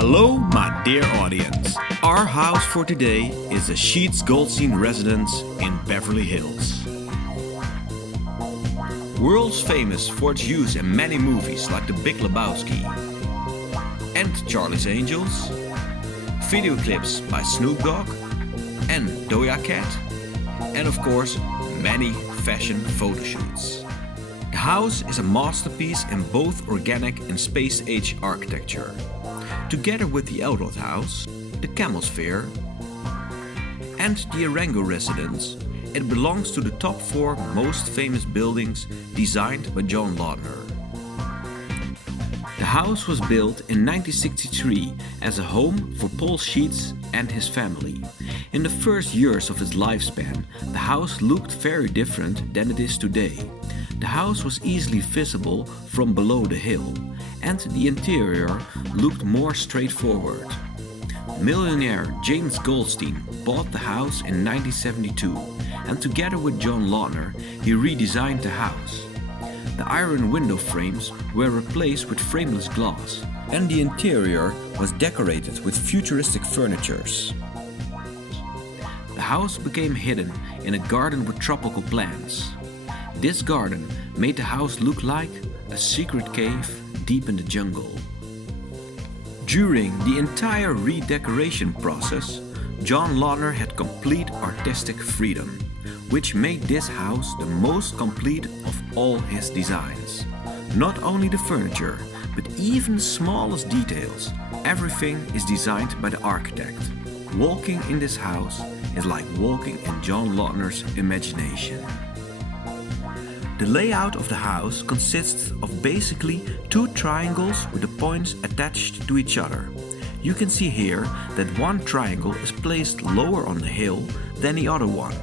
Hello, my dear audience. Our house for today is the Sheats Goldstein residence in Beverly Hills. World's famous for its use in many movies like The Big Lebowski and Charlie's Angels, video clips by Snoop Dogg and Doja Cat, and of course many fashion photo shoots. The house is a masterpiece in both organic and space-age architecture. Together with the Eldorado House, the Camelsphere and the Arango residence, it belongs to the top 4 most famous buildings designed by John Lautner. The house was built in 1963 as a home for Paul Sheats and his family. In the first years of its lifespan, the house looked very different than it is today. The house was easily visible from below the hill, and the interior looked more straightforward. Millionaire James Goldstein bought the house in 1972, and together with John Lautner, he redesigned the house. The iron window frames were replaced with frameless glass, and the interior was decorated with futuristic furnitures. The house became hidden in a garden with tropical plants. This garden made the house look like a secret cave deep in the jungle. During the entire redecoration process, John Lautner had complete artistic freedom, which made this house the most complete of all his designs. Not only the furniture, but even the smallest details, everything is designed by the architect. Walking in this house is like walking in John Lautner's imagination. The layout of the house consists of basically 2 triangles with the points attached to each other. You can see here that one triangle is placed lower on the hill than the other one.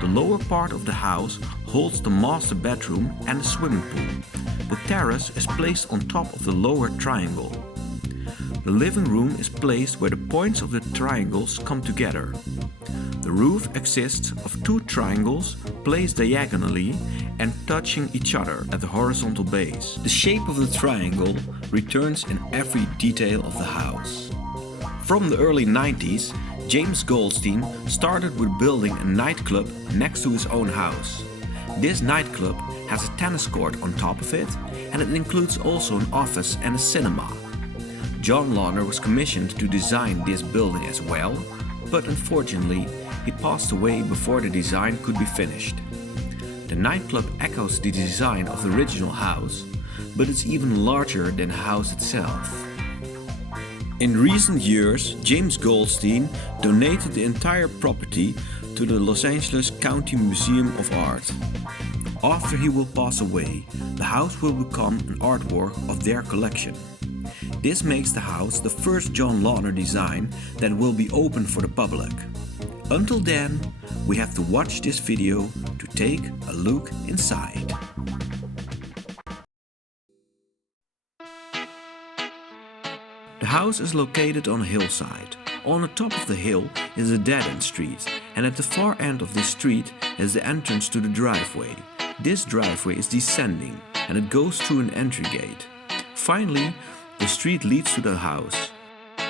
The lower part of the house holds the master bedroom and the swimming pool. The terrace is placed on top of the lower triangle. The living room is placed where the points of the triangles come together. The roof consists of 2 triangles placed diagonally and touching each other at the horizontal base. The shape of the triangle returns in every detail of the house. From the early 90s, James Goldstein started with building a nightclub next to his own house. This nightclub has a tennis court on top of it, and it includes also an office and a cinema. John Lautner was commissioned to design this building as well, but unfortunately, he passed away before the design could be finished. The nightclub echoes the design of the original house, but it's even larger than the house itself. In recent years, James Goldstein donated the entire property to the Los Angeles County Museum of Art. After he will pass away, the house will become an artwork of their collection. This makes the house the first John Lautner design that will be open for the public. Until then, we have to watch this video to take a look inside. The house is located on a hillside. On the top of the hill is a dead-end street, and at the far end of this street is the entrance to the driveway. This driveway is descending, and it goes through an entry gate. Finally, the street leads to the house.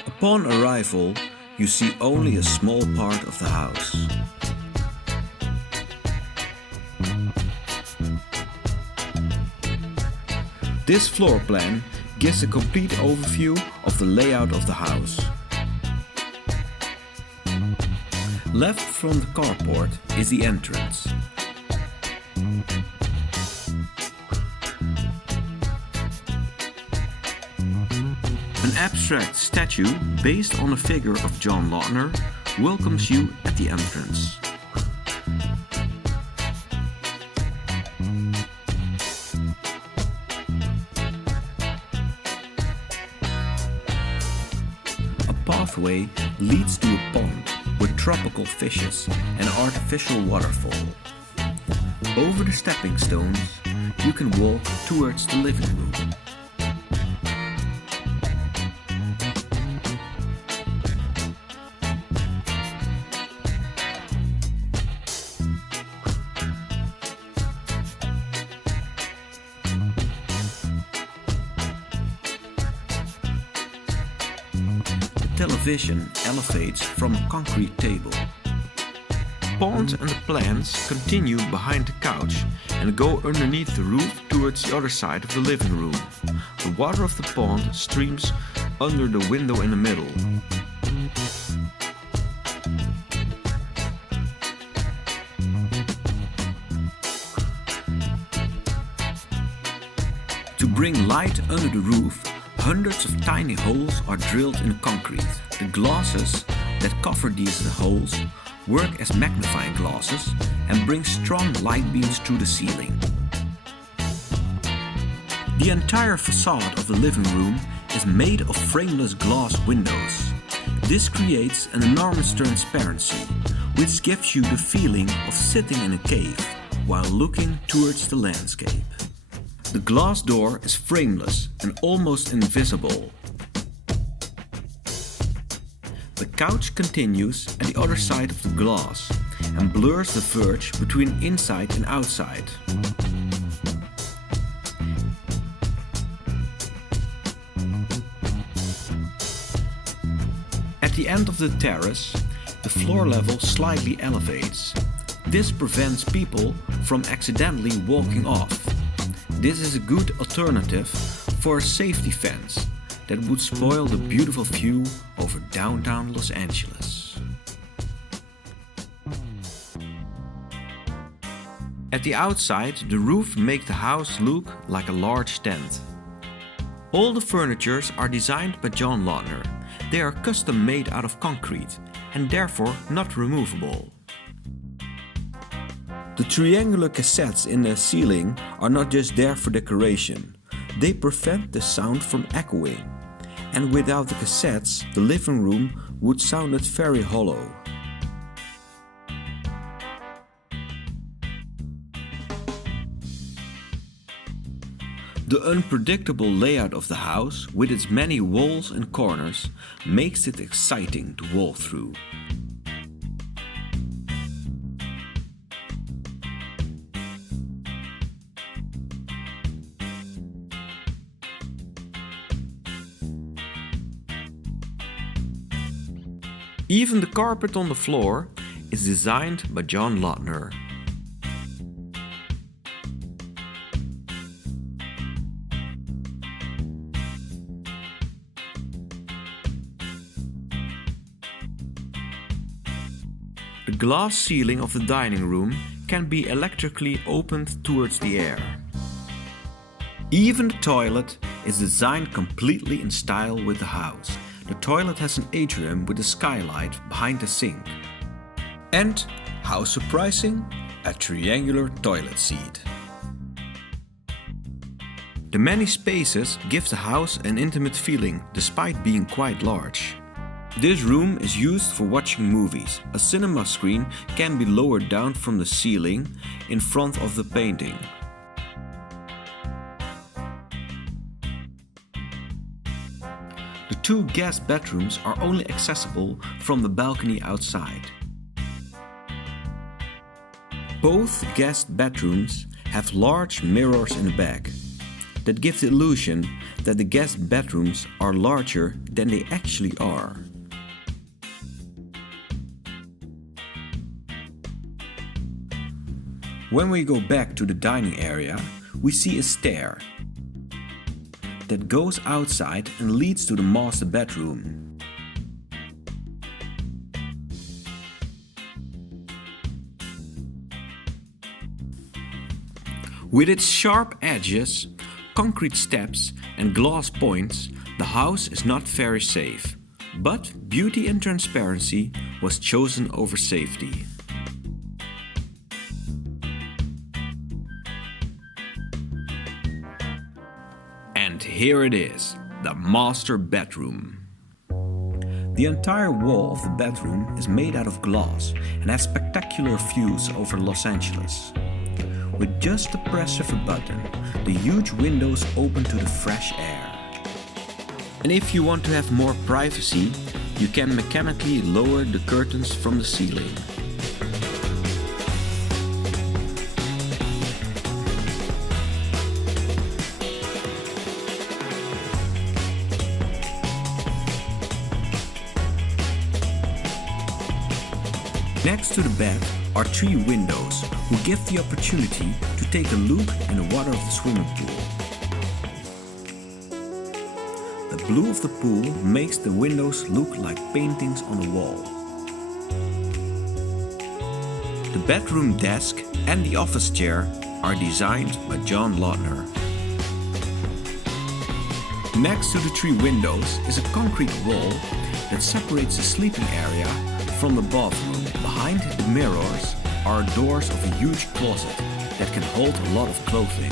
Upon arrival, you see only a small part of the house. This floor plan gives a complete overview of the layout of the house. Left from the carport is the entrance. An abstract statue based on a figure of John Lautner welcomes you at the entrance. A pathway leads to a pond with tropical fishes and an artificial waterfall. Over the stepping stones, you can walk towards the living room. television elevates from a concrete table. Pond and the plants continue behind the couch and go underneath the roof towards the other side of the living room. The water of the pond streams under the window in the middle. To bring light under the roof, hundreds of tiny holes are drilled in concrete. The glasses that cover these holes work as magnifying glasses and bring strong light beams to the ceiling. The entire facade of the living room is made of frameless glass windows. This creates an enormous transparency, which gives you the feeling of sitting in a cave while looking towards the landscape. The glass door is frameless and almost invisible. The couch continues at the other side of the glass and blurs the verge between inside and outside. At the end of the terrace, the floor level slightly elevates. This prevents people from accidentally walking off. This is a good alternative for a safety fence that would spoil the beautiful view over downtown Los Angeles. At the outside, the roof makes the house look like a large tent. All the furnitures are designed by John Lautner. They are custom made out of concrete and therefore not removable. The triangular cassettes in the ceiling are not just there for decoration. They prevent the sound from echoing. And without the cassettes, the living room would sound very hollow. The unpredictable layout of the house, with its many walls and corners, makes it exciting to walk through. Even the carpet on the floor is designed by John Lautner. The glass ceiling of the dining room can be electrically opened towards the air. Even the toilet is designed completely in style with the house. The toilet has an atrium with a skylight behind the sink. And, how surprising, a triangular toilet seat. The many spaces give the house an intimate feeling despite being quite large. This room is used for watching movies. A cinema screen can be lowered down from the ceiling in front of the painting. The two guest bedrooms are only accessible from the balcony outside. Both guest bedrooms have large mirrors in the back that give the illusion that the guest bedrooms are larger than they actually are. When we go back to the dining area, we see a stair that goes outside and leads to the master bedroom. With its sharp edges, concrete steps and glass points, the house is not very safe, but beauty and transparency was chosen over safety. And here it is, the master bedroom. The entire wall of the bedroom is made out of glass and has spectacular views over Los Angeles. With just the press of a button, the huge windows open to the fresh air. And if you want to have more privacy, you can mechanically lower the curtains from the ceiling. Next to the bed are 3 windows who give the opportunity to take a look in the water of the swimming pool. The blue of the pool makes the windows look like paintings on the wall. The bedroom desk and the office chair are designed by John Lautner. Next to the 3 windows is a concrete wall that separates the sleeping area from the bathroom. Behind the mirrors are doors of a huge closet that can hold a lot of clothing.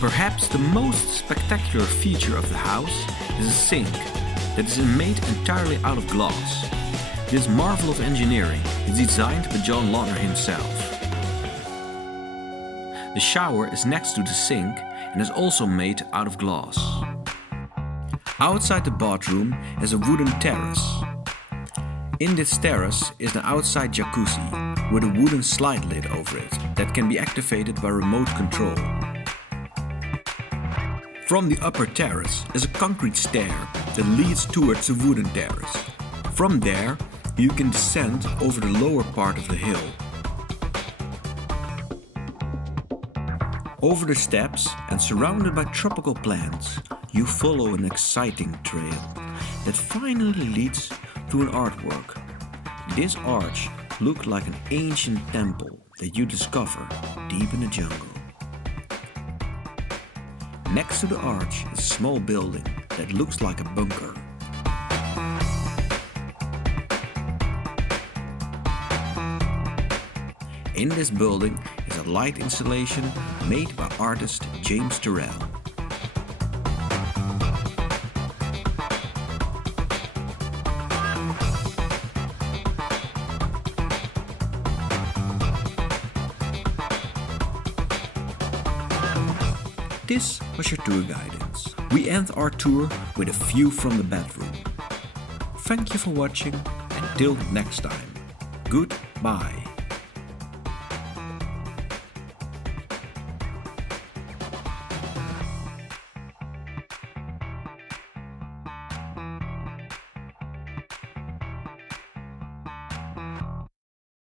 Perhaps the most spectacular feature of the house is a sink that is made entirely out of glass. This marvel of engineering is designed by John Lautner himself. The shower is next to the sink and is also made out of glass. Outside the bathroom is a wooden terrace. In this terrace is an outside jacuzzi with a wooden slide lid over it that can be activated by remote control. From the upper terrace is a concrete stair that leads towards the wooden terrace. From there, you can descend over the lower part of the hill. Over the steps and surrounded by tropical plants, you follow an exciting trail that finally leads to an artwork. This arch looks like an ancient temple that you discover deep in the jungle. Next to the arch is a small building that looks like a bunker. In this building is a light installation made by artist James Terrell. This was your tour guidance. We end our tour with a view from the bedroom. Thank you for watching. Until next time. Goodbye.